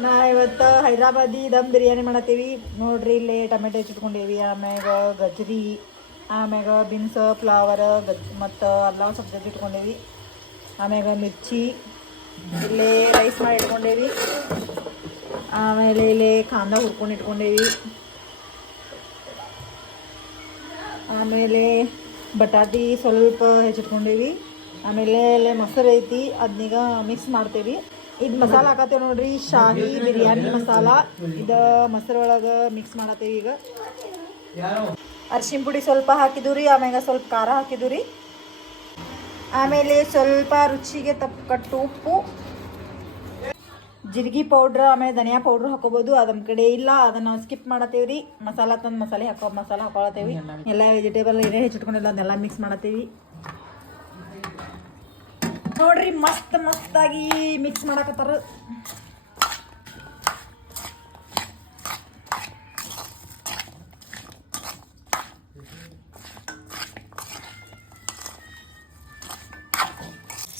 ನಾ ಇವತ್ತು ಹೈದ್ರಾಬಾದಿ ದಮ್ ಬಿರಿಯಾನಿ ಮಾಡತ್ತೀವಿ ನೋಡ್ರಿ. ಇಲ್ಲೇ ಟೊಮೆಟೊ ಹೆಚ್ಚಿಟ್ಕೊಂಡೇವಿ, ಆಮ್ಯಾಗ ಗಜ್ರಿ, ಆಮ್ಯಾಗ ಬೀನ್ಸ್, ಫ್ಲವರ್, ಮತ್ತು ಅಲ್ಲ ಸ್ವಲ್ಪ ಜಜ್ಜಿ ಇಟ್ಕೊಂಡೇವಿ, ಆಮ್ಯಾಗ ಮಿರ್ಚಿ, ಇಲ್ಲೇ ರೈಸ್ ಮಾಡಿ ಇಟ್ಕೊಂಡೇವಿ, ಆಮೇಲೆ ಇಲ್ಲೇ ಕಾಂದ ಹುರ್ಕೊಂಡು ಇಟ್ಕೊಂಡೇವಿ, ಆಮೇಲೆ ಬಟಾಟಿ ಸ್ವಲ್ಪ ಹೆಚ್ಚಿಟ್ಕೊಂಡೇವಿ, ಆಮೇಲೆ ಇಲ್ಲೇ ಮೊಸರು ಐತಿ ಅದನ್ನೀಗ ಮಿಕ್ಸ್ ಮಾಡ್ತೇವಿ. ಇದು ಮಸಾಲ ಹಾಕತ್ತೇವೆ ನೋಡ್ರಿ, ಶಾಹಿ ಬಿರಿಯಾನಿ ಮಸಾಲ. ಇದು ಮೊಸರೊಳಗೆ ಮಿಕ್ಸ್ ಮಾಡತ್ತೇವೆ. ಈಗ ಅರ್ಶಿನ ಪುಡಿ ಸ್ವಲ್ಪ ಹಾಕಿದ್ವಿ ರೀ, ಆಮ್ಯಾಗ ಸ್ವಲ್ಪ ಖಾರ ಹಾಕಿದ್ವಿ ರೀ, ಆಮೇಲೆ ಸ್ವಲ್ಪ ರುಚಿಗೆ ತಕ್ಕಟ್ಟು ಉಪ್ಪು, ಜೀರಿಗೆ ಪೌಡ್ರ್, ಆಮೇಲೆ ಧನಿಯಾ ಪೌಡ್ರ್ ಹಾಕೋಬೋದು. ಅದು ನಮ್ಮ ಕಡೆ ಇಲ್ಲ, ಅದನ್ನು ನಾವು ಸ್ಕಿಪ್ ಮಾಡತ್ತೇವೆ ರೀ. ಮಸಾಲ ತಂದು ಮಸಾಲೆ ಹಾಕೊಳತ್ತೇವಿ. ಎಲ್ಲ ವೆಜಿಟೇಬಲ್ ಏನೇ ಹೆಚ್ಚಿಟ್ಕೊಂಡಿಲ್ಲ ಅದನ್ನೆಲ್ಲ ಮಿಕ್ಸ್ ಮಾಡತ್ತೇವಿ ನೋಡ್ರಿ. ಮಸ್ತಾಗಿ ಮಿಕ್ಸ್ ಮಾಡಕತ್ತಾರ.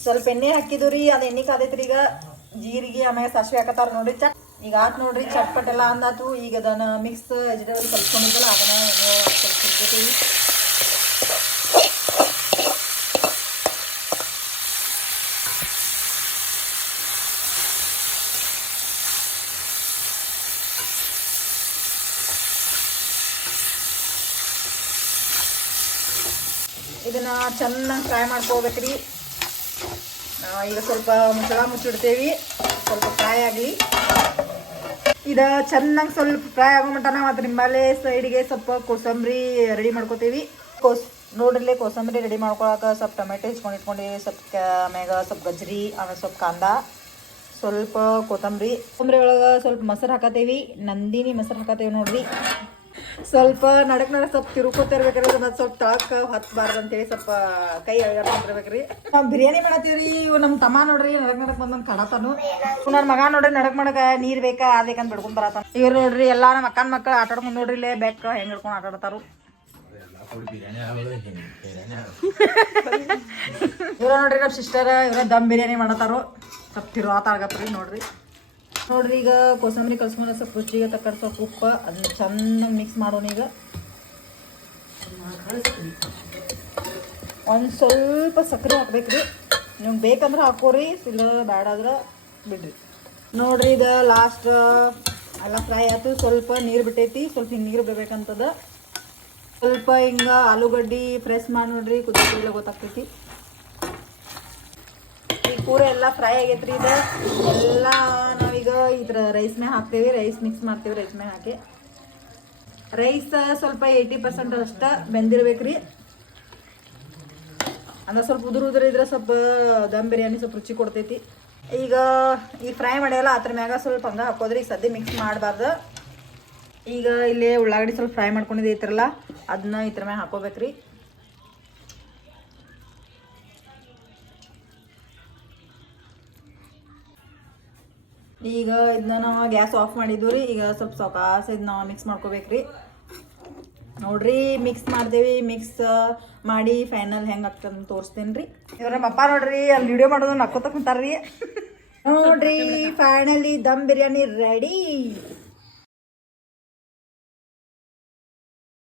ಸ್ವಲ್ಪ ಎಣ್ಣೆ ಹಾಕಿದ್ವಿ ರೀ, ಅದು ಎಣ್ಣೆ ಕಾದೈತ್ರಿ. ಈಗ ಜೀರಿಗೆ ಆಮೇಲೆ ಸಾಸಿವೆ ಹಾಕತ್ತಾರ ನೋಡ್ರಿ. ಈಗ ಆತ್ ನೋಡ್ರಿ, ಚಟ್ಪಟ್ ಎಲ್ಲ ಅಂದಾತು. ಈಗ ಅದನ್ನು ಮಿಕ್ಸ್ ವೆಜಿಟೇಬಲ್ ಕಲ್ಸ್ಕೊಂಡಿದ್ದಲ್ಲ ಅದನ್ನು ಸ್ವಲ್ಪ ಇಟ್ಕೊತೀವಿ. ಇದನ್ನು ಚೆನ್ನಾಗಿ ಫ್ರೈ ಮಾಡ್ಕೋಬೇಕ್ರಿ. ಈಗ ಸ್ವಲ್ಪ ಮುಚ್ಚಿಡ್ತೇವಿ, ಸ್ವಲ್ಪ ಫ್ರೈ ಆಗಲಿ. ಇದು ಚೆನ್ನಾಗಿ ಸ್ವಲ್ಪ ಫ್ರೈ ಆಗೋ ಮಟನ ಮತ್ತು ನಿಂಬಾಲೆ ಸೈಡಿಗೆ ಸ್ವಲ್ಪ ಕೋಸಂಬರಿ ರೆಡಿ ಮಾಡ್ಕೋತೀವಿ. ನೋಡ್ರಲ್ಲೇ ಕೋಸಂಬರಿ ರೆಡಿ ಮಾಡ್ಕೊಳಕ್ಕೆ ಸ್ವಲ್ಪ ಟೊಮೆಟೊ ಇಟ್ಕೊಂಡೇವಿ, ಸ್ವಲ್ಪ ಆಮ್ಯಾಗ ಸ್ವಲ್ಪ ಗಜ್ರಿ, ಆಮೇಲೆ ಸ್ವಲ್ಪ ಕಾಂದ, ಸ್ವಲ್ಪ ಕೊತ್ತಂಬರಿ ಒಳಗೆ ಸ್ವಲ್ಪ ಮೊಸರು ಹಾಕತ್ತೇವಿ. ನಂದಿನಿ ಮೊಸರು ಹಾಕತ್ತೇವಿ ನೋಡ್ರಿ. ಸ್ವಲ್ಪ ನಡಕ್ ಸ್ವಲ್ಪ ತಿರ್ಕೋತಿರ್ಬೇಕ್ರಿ, ಮತ್ತು ಸ್ವಲ್ಪ ತಳಕ್ಕೆ ಹತ್ತಬಾರ್ದು ಅಂತೇಳಿ ಸ್ವಲ್ಪ ಕೈ ಅಳ್ಯಾಡ್ತಿರ್ಬೇಕ್ರಿ. ನಾವು ಬಿರಿಯಾನಿ ಮಾಡತ್ತೀವ್ರಿ. ಇವು ನಮ್ಮ ತಮ್ಮ ನೋಡ್ರಿ ನಡಕ್ ಬಂದಂಗೆ ಕಡತಾನು. ನನ್ನ ಮಗ ನೋಡ್ರಿ ನಡಕ್ ಮಾಡಕ್ಕೆ ನೀರು ಬೇಕಾ ಅದಕ್ಕಂತ ಬಿಡ್ಕೊಂಡ್ ಬರತ್ತಾನ. ಇವ್ರು ನೋಡ್ರಿ ಎಲ್ಲ ನಮ್ಮ ಅಕ್ಕನ ಮಕ್ಕಳು ಆಟ ಆಡ್ಕೊಂಡು ನೋಡ್ರಿ ಇಲ್ಲೇ ಬೆಕ್ಕ ಹೆಂಗೆ ಹಿಡ್ಕೊಂಡು ಆಟ ಆಡ್ತಾರು. ಇವ್ರ ನೋಡ್ರಿ ನಮ್ಮ ಸಿಸ್ಟರ್, ಇವ್ರ ದಮ್ ಬಿರಿಯಾನಿ ಮಾಡತ್ತಾರು. ಸ್ವಲ್ಪ ತಿರುವಾತಾಗತ್ರಿ ನೋಡ್ರಿ. ಈಗ ಕೋಸಂಬರಿ ಕಲ್ಸ್ಕೊಂಡು ಸ್ವಲ್ಪ ರುಚಿಗೆ ತಕ್ಕ ಸ್ವಲ್ಪ ಉಪ್ಪು ಅದನ್ನ ಚೆನ್ನಾಗಿ ಮಿಕ್ಸ್ ಮಾಡೋಣ. ಈಗ ಒಂದು ಸ್ವಲ್ಪ ಸಕ್ಕರೆ ಹಾಕ್ಬೇಕ್ರಿ. ನಿಮ್ಗೆ ಬೇಕಂದ್ರೆ ಹಾಕೋರಿ, ಇಲ್ಲ ಬೇಡಾದ್ರೆ ಬಿಡ್ರಿ. ನೋಡ್ರಿ ಈಗ ಲಾಸ್ಟ್ ಎಲ್ಲ ಫ್ರೈ ಆಯ್ತು. ಸ್ವಲ್ಪ ನೀರು ಬಿಟ್ಟೈತಿ, ಸ್ವಲ್ಪ ಹಿಂಗೆ ನೀರು ಬಿಡ್ಬೇಕಂತದ. ಸ್ವಲ್ಪ ಹಿಂಗೆ ಆಲೂಗಡ್ಡಿ ಫ್ರೆಶ್ ಮಾಡಿ ನೋಡ್ರಿ, ಕುದಿಲ್ಲ ಗೊತ್ತಾಗ್ತೈತಿ. ಈಗ ಪೂರ ಎಲ್ಲ ಫ್ರೈ ಆಗೈತ್ರಿ. ಇದು ಎಲ್ಲ ನಾವೀಗ ಇದ್ರ ರೈಸ್ ಮ್ಯಾಗ ಹಾಕ್ತೇವಿ, ರೈಸ್ ಮಿಕ್ಸ್ ಮಾಡ್ತೇವಿ. ರೈಸ್ ಮ್ಯಾಗ ಹಾಕಿ ರೈಸ್ ಸ್ವಲ್ಪ 80% ಅಷ್ಟ ಬೆಂದಿರ್ಬೇಕ್ರಿ. ಅಂದ್ರೆ ಸ್ವಲ್ಪ ಉದುರು ಇದ್ರೆ ಸ್ವಲ್ಪ ದಮ್ ಬಿರಿಯಾನಿ ಸ್ವಲ್ಪ ರುಚಿ ಕೊಡ್ತೈತಿ. ಈಗ ಈ ಫ್ರೈ ಮಾಡ್ಯಲ್ಲ ಅದ್ರ ಮ್ಯಾಗ ಸ್ವಲ್ಪ ಹಂಗೆ ಹಾಕೋದ್ರಿ. ಈಗ ಸದ್ಯ ಮಿಕ್ಸ್ ಮಾಡಬಾರ್ದು. ಈಗ ಇಲ್ಲಿ ಉಳ್ಳಾಗಡ್ಡಿ ಸ್ವಲ್ಪ ಫ್ರೈ ಮಾಡ್ಕೊಂಡಿದ್ದೈತ್ರಲ್ಲ ಅದನ್ನ ಇದ್ರ ಮ್ಯಾಗ ಹಾಕೋಬೇಕ್ರಿ. ಈಗ ಇದನ್ನ ನಾವು ಗ್ಯಾಸ್ ಆಫ್ ಮಾಡಿದ್ವಿ ರೀ. ಈಗ ಸ್ವಲ್ಪ ಸಾವಕಾಶ ಇದನ್ನ ಮಿಕ್ಸ್ ಮಾಡ್ಕೋಬೇಕ್ರಿ. ನೋಡ್ರಿ ಮಿಕ್ಸ್ ಮಾಡ್ದೇವಿ. ಮಿಕ್ಸ್ ಮಾಡಿ ಫೈನಲ್ ಹೆಂಗೆ ಆಗ್ತದೆ ತೋರಿಸ್ತೇನೆ ರೀ. ಇವ್ರ ನಮ್ಮ ಅಪ್ಪ ನೋಡ್ರಿ ಅಲ್ಲಿ ವಿಡಿಯೋ ಮಾಡೋದು ನಕ್ಕೋತ ಕುಂತಾರ್ರಿ. ನೋಡ್ರಿ ಫೈನಲಿ ದಮ್ ಬಿರಿಯಾನಿ ರೆಡಿ.